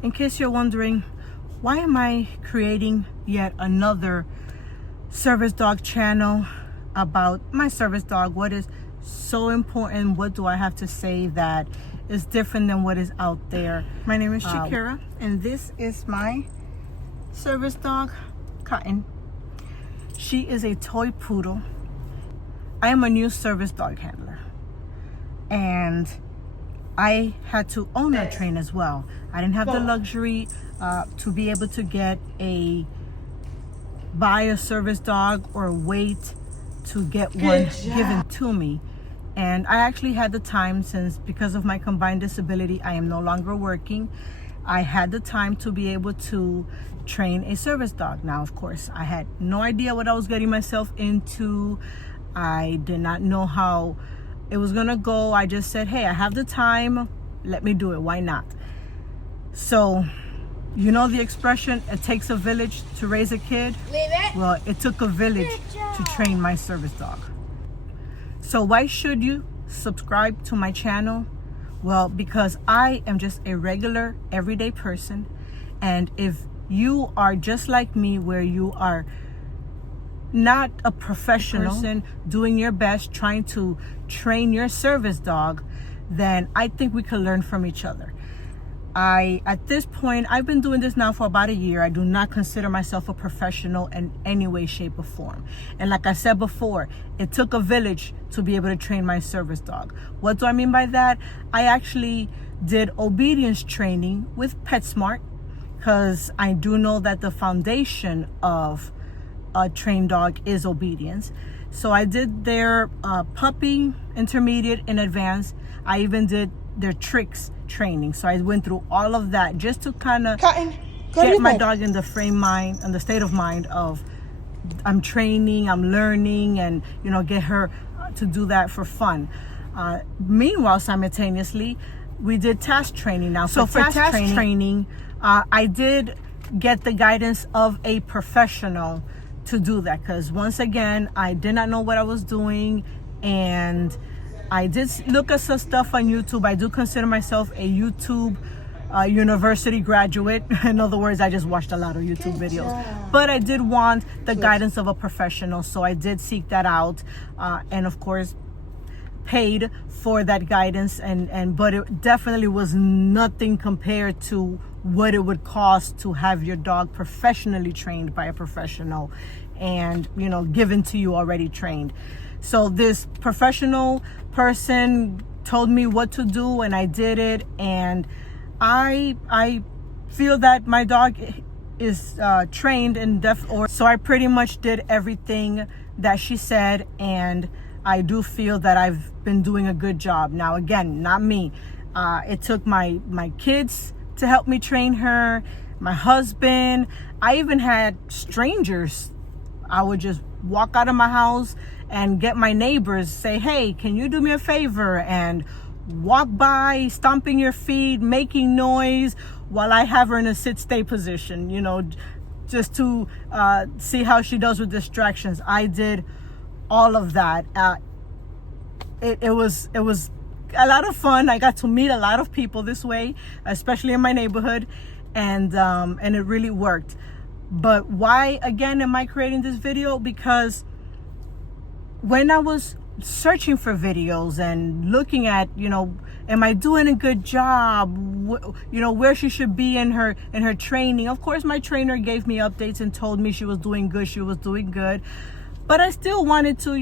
In case you're wondering, why am I creating yet another service dog channel about my service dog? What is so important? What do I have to say that is different than what is out there? My name is Shakira, and this is my service dog, Cotton. She is a toy poodle. I am a new service dog handler, and I had to owner train as well. I didn't have the luxury to be able to buy a service dog or wait to get one given to me. And I actually had the time, since because of my combined disability, I am no longer working. I had the time to be able to train a service dog. Now, of course, I had no idea what I was getting myself into. I did not know how it was gonna go. I just said, hey, I have the time, let me do it, why not? So, you know the expression, it takes a village to raise a kid? Well, it took a village to train my service dog. So why should you subscribe to my channel? Well, because I am just a regular, everyday person. And if you are just like me, where you are not a professional person doing your best trying to train your service dog, then I think we can learn from each other. At this point, I've been doing this now for about a year. I do not consider myself a professional in any way, shape, or form. And like I said before, it took a village to be able to train my service dog. What do I mean by that? I actually did obedience training with PetSmart, because I do know that the foundation of a trained dog is obedience. So I did their puppy, intermediate, and advanced. I even did their tricks training. So I went through all of that just to kind of get my dog in the state of mind of I'm training, I'm learning, and get her to do that for fun. Meanwhile, simultaneously, we did task training. Now, so for task training, I did get the guidance of a professional to do that, because once again, I did not know what I was doing, and I did look at some stuff on YouTube. I do consider myself a YouTube university graduate. In other words, I just watched a lot of YouTube videos. But I did want the guidance of a professional, so I did seek that out, and of course paid for that guidance, but it definitely was nothing compared to what it would cost to have your dog professionally trained by a professional and given to you already trained. So this professional person told me what to do, and I did it, and I feel that my dog is trained in so I pretty much did everything that she said, and I do feel that I've been doing a good job. Now, again, not me. It took my kids to help me train her, my husband. I even had strangers. I would just walk out of my house and get my neighbors, say, hey, can you do me a favor? And walk by, stomping your feet, making noise while I have her in a sit-stay position, just to see how she does with distractions. I did all of that. It was a lot of fun. I got to meet a lot of people this way, especially in my neighborhood, and it really worked. But why again am I creating this video? Because when I was searching for videos and looking at, am I doing a good job? Where she should be in her training. Of course, my trainer gave me updates and told me she was doing good. But I still wanted to,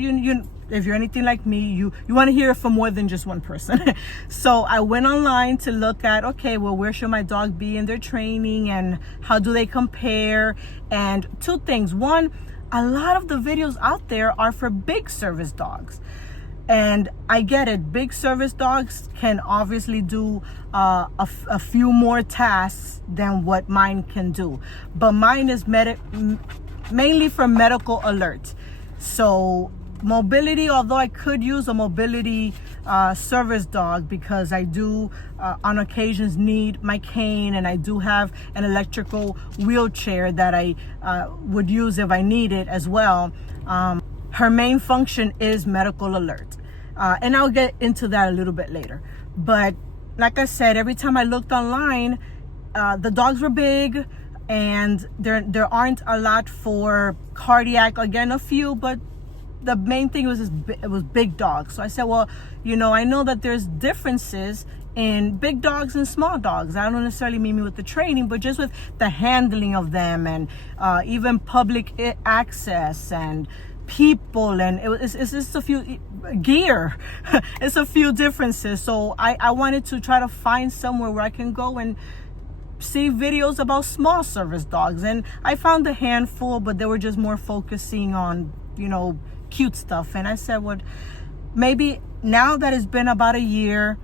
if you're anything like me, you want to hear it from more than just one person. So I went online to look at, okay, well, where should my dog be in their training and how do they compare? And two things. One, a lot of the videos out there are for big service dogs. And I get it. Big service dogs can obviously do a few more tasks than what mine can do. But mine is mainly for medical alerts. So mobility, although I could use a mobility service dog, because I do on occasions need my cane, and I do have an electrical wheelchair that I would use if I need it as well. Her main function is medical alert, and I'll get into that a little bit later. But like I said, every time I looked online, the dogs were big, and there aren't a lot for cardiac. Again, a few, but the main thing was it was big dogs. So I said, well, I know that there's differences in big dogs and small dogs. I don't necessarily mean with the training, but just with the handling of them, and even public access and people, and it's just a few gear. It's a few differences. So I wanted to try to find somewhere where I can go and see videos about small service dogs, and I found a handful, but they were just more focusing on cute stuff. And I said, well, maybe now that it's been about a year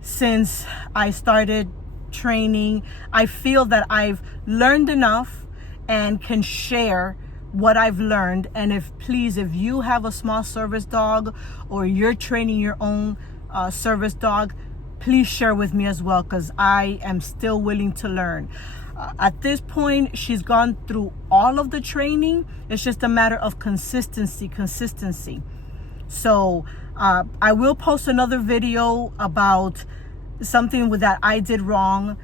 since I started training, I feel that I've learned enough and can share what I've learned. And if you have a small service dog, or you're training your own service dog, please share with me as well, because I am still willing to learn. At this point, she's gone through all of the training. It's just a matter of consistency. So I will post another video about something that I did wrong,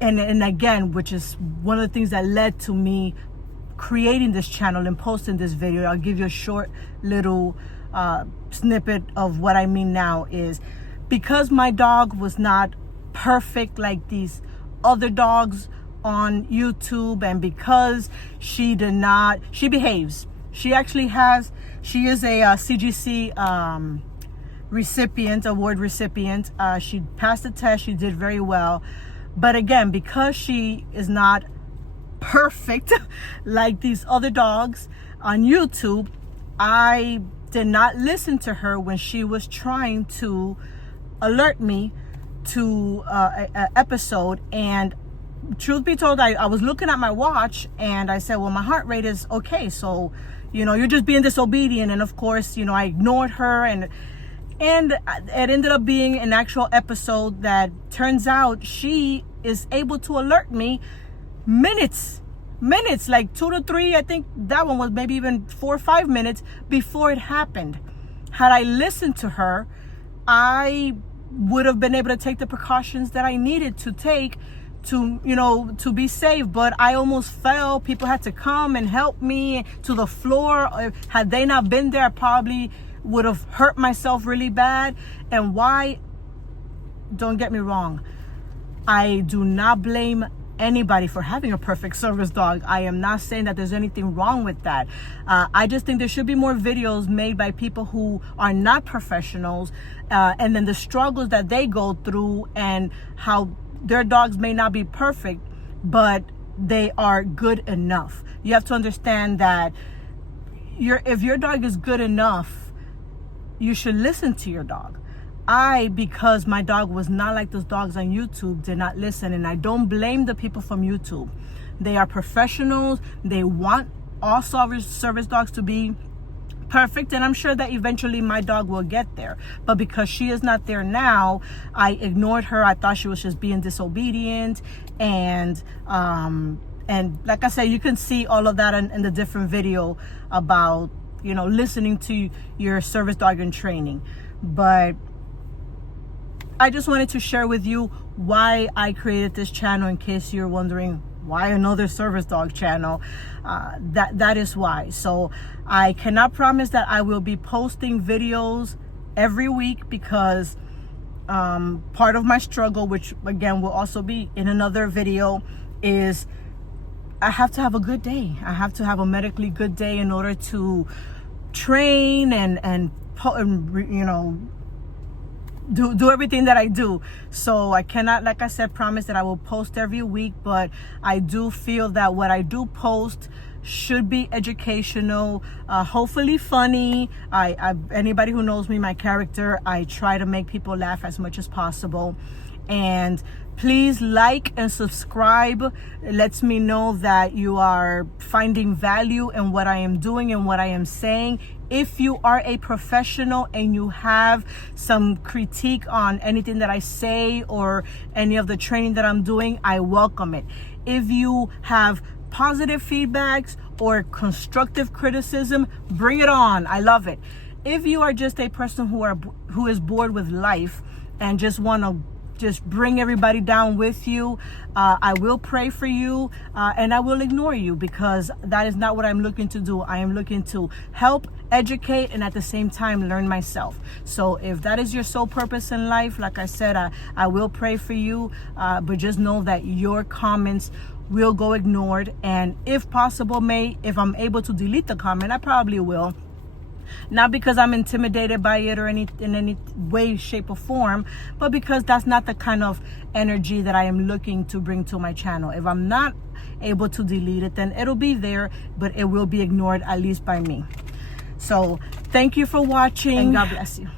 and again, which is one of the things that led to me creating this channel and posting this video. I'll give you a short little snippet of what I mean now. Is because my dog was not perfect like these other dogs on YouTube, and because she behaves. She is a CGC award recipient. She passed the test. She did very well. But again, because she is not perfect like these other dogs on YouTube, I did not listen to her when she was trying to alert me to an episode. And truth be told, I was looking at my watch, and I said, well, my heart rate is okay, so you're just being disobedient. And of course, I ignored her, and it ended up being an actual episode that turns out she is able to alert me minutes, like 2 to 3. I think that one was maybe even 4 or 5 minutes before it happened. Had I listened to her, I would have been able to take the precautions that I needed to take to be safe. But I almost fell. People had to come and help me to the floor. Had they not been there, I probably would have hurt myself really bad. And why? Don't get me wrong, I do not blame anybody for having a perfect service dog. I am not saying that there's anything wrong with that. I just think there should be more videos made by people who are not professionals, and then the struggles that they go through, and how their dogs may not be perfect, but they are good enough. You have to understand that if your dog is good enough, you should listen to your dog. Because my dog was not like those dogs on YouTube, did not listen. And I don't blame the people from YouTube. They are professionals. They want all service dogs to be perfect, and I'm sure that eventually my dog will get there. But because she is not there now, I ignored her. I thought she was just being disobedient, and like I said, you can see all of that in the different video about listening to your service dog in training. But I just wanted to share with you why I created this channel, in case you're wondering why another service dog channel. That is why. So I cannot promise that I will be posting videos every week, because part of my struggle, which again will also be in another video, is I have to have a good day. I have to have a medically good day in order to train and do everything that I do. So I cannot, like I said, promise that I will post every week, but I do feel that what I do post should be educational, hopefully funny. Anybody who knows me, my character, I try to make people laugh as much as possible. And please like and subscribe. It lets me know that you are finding value in what I am doing and what I am saying. If you are a professional and you have some critique on anything that I say or any of the training that I'm doing, I welcome it. If you have positive feedbacks or constructive criticism, bring it on. I love it. If you are just a person who is bored with life and just want to just bring everybody down with you. I will pray for you, and I will ignore you, because that is not what I'm looking to do. I am looking to help, educate, and at the same time learn myself. So if that is your sole purpose in life, like I said, I will pray for you, but just know that your comments will go ignored. And if possible, if I'm able to delete the comment, I probably will. Not because I'm intimidated by it or in any way, shape, or form, but because that's not the kind of energy that I am looking to bring to my channel. If I'm not able to delete it, then it'll be there, but it will be ignored, at least by me. So thank you for watching, and God bless you.